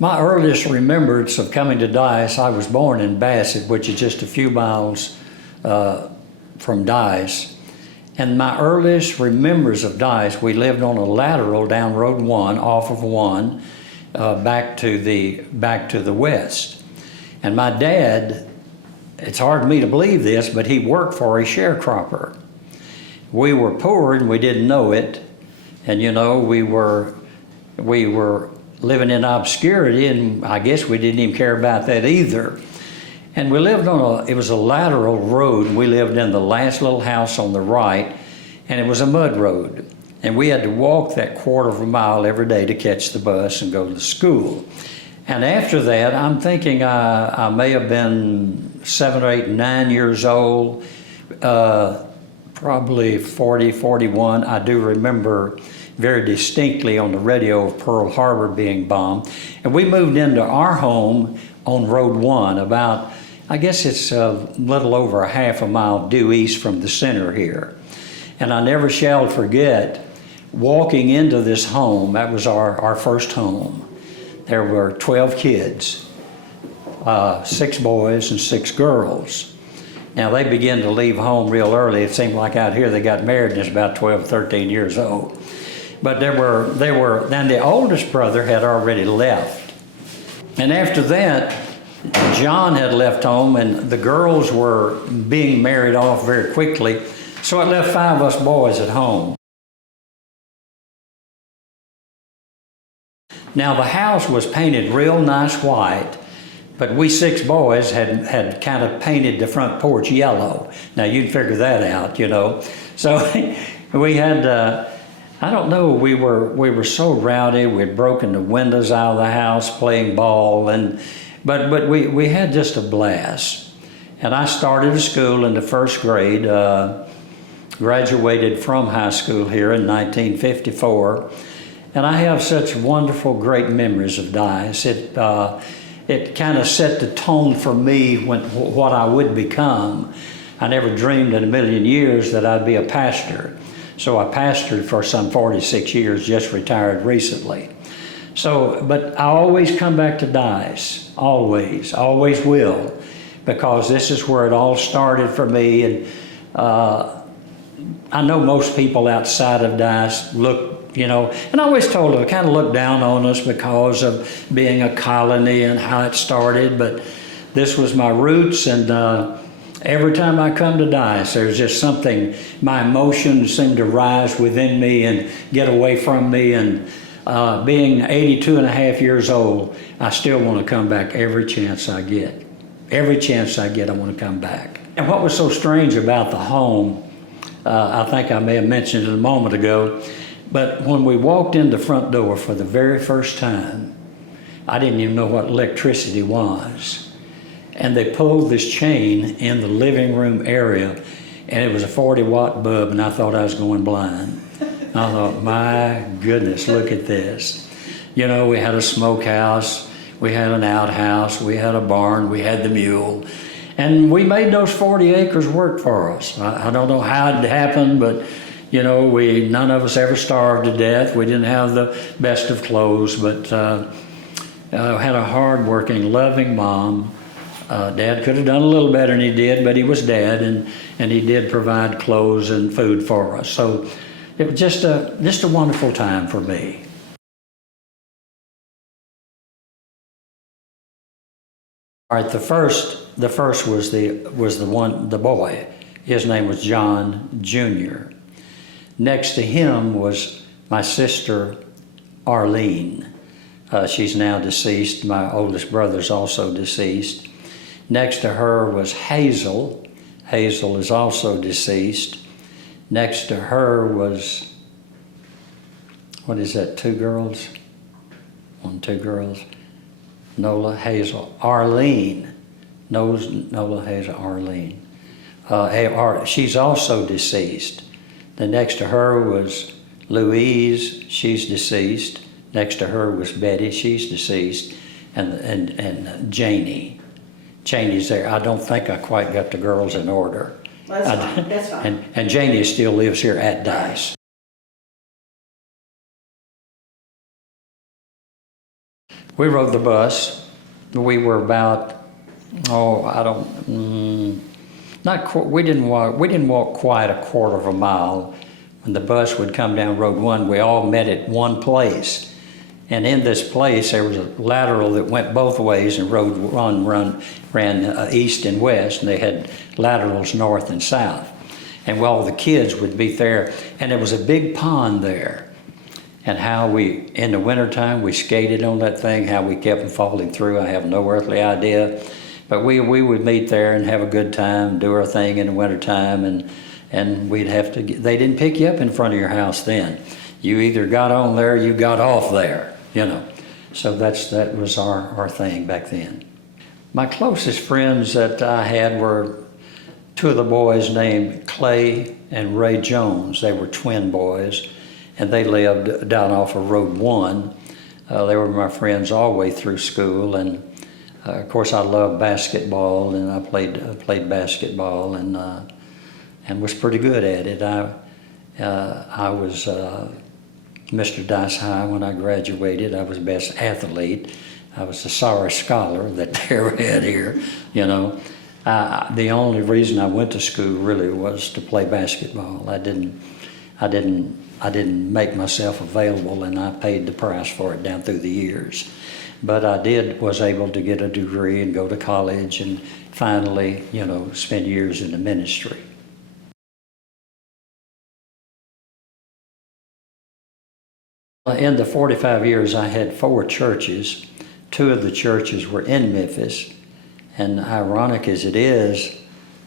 My earliest remembrance of coming to Dyess, I was born in Bassett, which is just a few miles from Dyess. And my earliest remembrance of Dyess, we lived on a lateral down Road 1, off of 1, back to the west. And my dad, it's hard for me to believe this, but he worked for a sharecropper. We were poor and we didn't know it. And you know, we were living in obscurity, and I guess we didn't even care about that either. And we lived on it was a lateral road. We lived in the last little house on the right, and it was a mud road. And we had to walk that quarter of a mile every day to catch the bus and go to school. And after that, I'm thinking I may have been 7 or 8, 9 years old, probably 40, 41. I do remember very distinctly on the radio of Pearl Harbor being bombed. And we moved into our home on Road 1, about, I guess it's a little over a half a mile due east from the center here. And I never shall forget walking into this home. That was our first home. There were 12 kids, 6 boys and 6 girls. Now they began to leave home real early. It seemed like out here they got married and it's about 12, 13 years old. But then the oldest brother had already left. And after that, John had left home and the girls were being married off very quickly. So it left 5 of us boys at home. Now the house was painted real nice white, but we 6 boys had kind of painted the front porch yellow. Now you can figure that out, you know. So we had, I don't know, we were so rowdy. We had broken the windows out of the house playing ball, but we had just a blast. And I started a school in the 1st grade, graduated from high school here in 1954. And I have such wonderful, great memories of Dyess. It kind of set the tone for me what I would become. I never dreamed in a million years that I'd be a pastor. So I pastored for some 46 years, just retired recently. So, but I always come back to Dyess, always will, because this is where it all started for me. And I know most people outside of Dyess look, you know, and I always told them, kind of look down on us because of being a colony and how it started, but this was my roots, and every time I come to Dyess, there's just something, my emotions seem to rise within me and get away from me, and being 82 and a half years old, I still want to come back every chance I get. Every chance I get, I want to come back. And what was so strange about the home, I think I may have mentioned it a moment ago, but when we walked in the front door for the very first time, I didn't even know what electricity was. And they pulled this chain in the living room area, and it was a 40-watt bulb, and I thought I was going blind. I thought, my goodness, look at this. You know, we had a smokehouse, we had an outhouse, we had a barn, we had the mule, and we made those 40 acres work for us. I don't know how it happened, but you know, none of us ever starved to death. We didn't have the best of clothes, but had a hard-working, loving mom. Dad could have done a little better than he did, but he was Dad, and he did provide clothes and food for us. So it was just a wonderful time for me. All right, the first was the boy. His name was John Jr. Next to him was my sister, Arlene. She's now deceased. My oldest brother's also deceased. Next to her was Hazel. Hazel is also deceased. Next to her was, what is that, 2 girls? 1, 2 girls. Nola, Hazel, Arlene. Nola, Hazel, Arlene. She's also deceased. The next to her was Louise, she's deceased. Next to her was Betty, she's deceased. And Janie. Janie's there. I don't think I quite got the girls in order. Well, that's fine. And Janie still lives here at Dyess. we rode the bus. We were about, oh, I don't, we didn't walk quite a quarter of a mile. When the bus would come down Road 1, we all met at one place. And in this place, there was a lateral that went both ways, and Road 1 ran east and west, and they had laterals north and south. And all the kids would be there, and there was a big pond there. And how we, in the wintertime, we skated on that thing, how we kept from falling through, I have no earthly idea. But we would meet there and have a good time, do our thing in the wintertime, and we'd have to, they didn't pick you up in front of your house then. You either got on there or you got off there, you know. So that was our thing back then. My closest friends that I had were two of the boys named Clay and Ray Jones. They were twin boys, and they lived down off of Road 1. They were my friends all the way through school, and of course I loved basketball, and I played basketball and was pretty good at it. I was Mr. Dice High when I graduated. I was best athlete. I was the sorriest scholar that they ever had here, you know. The only reason I went to school really was to play basketball. I didn't make myself available, and I paid the price for it down through the years. But I was able to get a degree and go to college and finally, you know, spend years in the ministry. In the 45 years, I had 4 churches. 2 of the churches were in Memphis, and ironic as it is,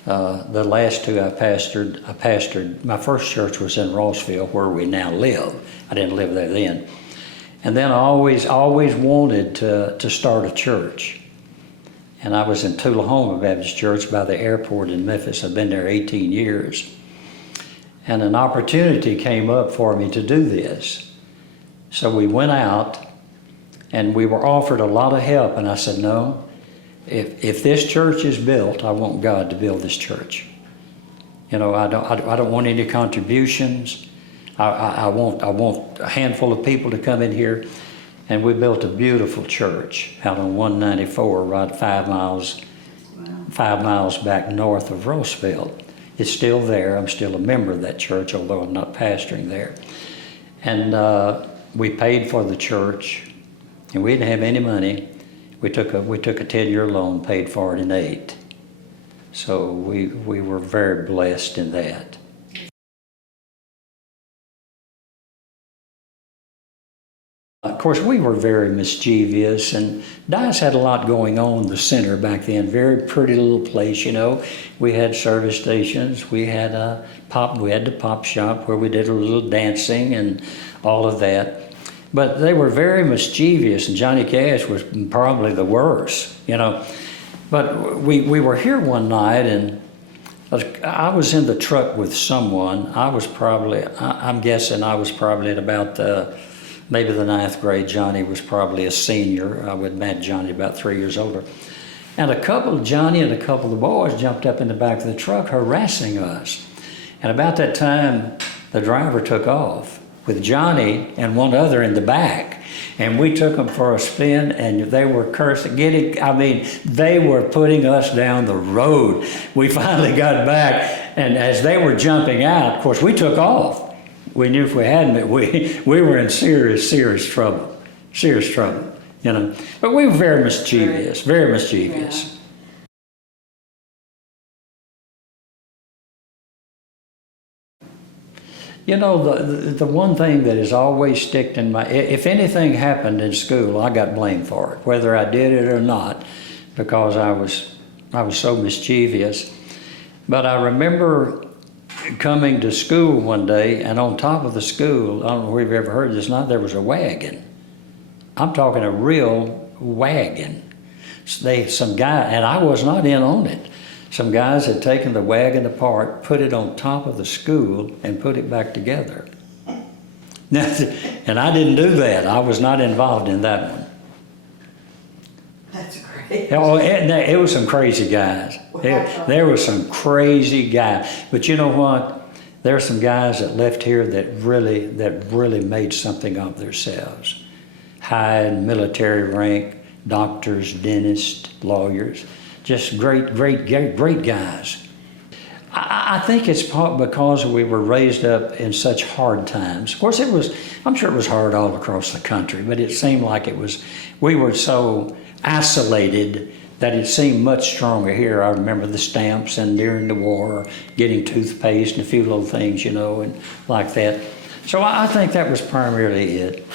the last 2 I pastored, my first church was in Rossville, where we now live. I didn't live there then. And then I always wanted to start a church. And I was in Tullahoma Baptist Church by the airport in Memphis. I've been there 18 years. And an opportunity came up for me to do this. So we went out, and we were offered a lot of help, and I said, no, if this church is built, I want God to build this church. You know, I don't want any contributions. I want a handful of people to come in here, and we built a beautiful church out on 194, right 5 miles back north of Rossville. It's still there. I'm still a member of that church, although I'm not pastoring there. And we paid for the church, and we didn't have any money. We took a 10-year loan, paid for it in 8. So we were very blessed in that. Of course, we were very mischievous, and Dice had a lot going on in the center back then. Very pretty little place, you know. We had service stations. We had the pop shop where we did a little dancing and all of that. But they were very mischievous, and Johnny Cash was probably the worst, you know. But we were here one night, and I was in the truck with someone. I'm guessing I was probably at about maybe the 9th grade. Johnny was probably a senior. I would imagine Johnny about 3 years older. And Johnny and a couple of the boys jumped up in the back of the truck harassing us. And about that time, the driver took off with Johnny and one other in the back. And we took them for a spin, and they were cursing, they were putting us down the road. We finally got back, and as they were jumping out, of course, we took off. We knew if we hadn't, we were in serious trouble, you know. But we were very mischievous, very mischievous. Yeah. You know, the one thing that has always stuck in if anything happened in school, I got blamed for it, whether I did it or not, because I was so mischievous. But I remember coming to school one day, and on top of the school, I don't know if you've ever heard this or not, there was a wagon. I'm talking a real wagon. Some guy, and I was not in on it. Some guys had taken the wagon apart, put it on top of the school, and put it back together. And I didn't do that. I was not involved in that one. That's great. Oh, it was some crazy guys. There were some crazy guys. But you know what? There are some guys that left here that really made something of themselves. high and military rank, doctors, dentists, lawyers, just great guys. I think it's because we were raised up in such hard times. Of course, I'm sure it was hard all across the country, but it seemed like we were so isolated that it seemed much stronger here. I remember the stamps and during the war, getting toothpaste and a few little things, and like that. So I think that was primarily it.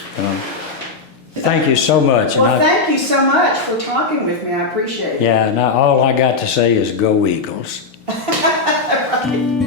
Thank you so much. Well, thank you so much for talking with me. I appreciate it. Yeah, now all I got to say is go Eagles. Right.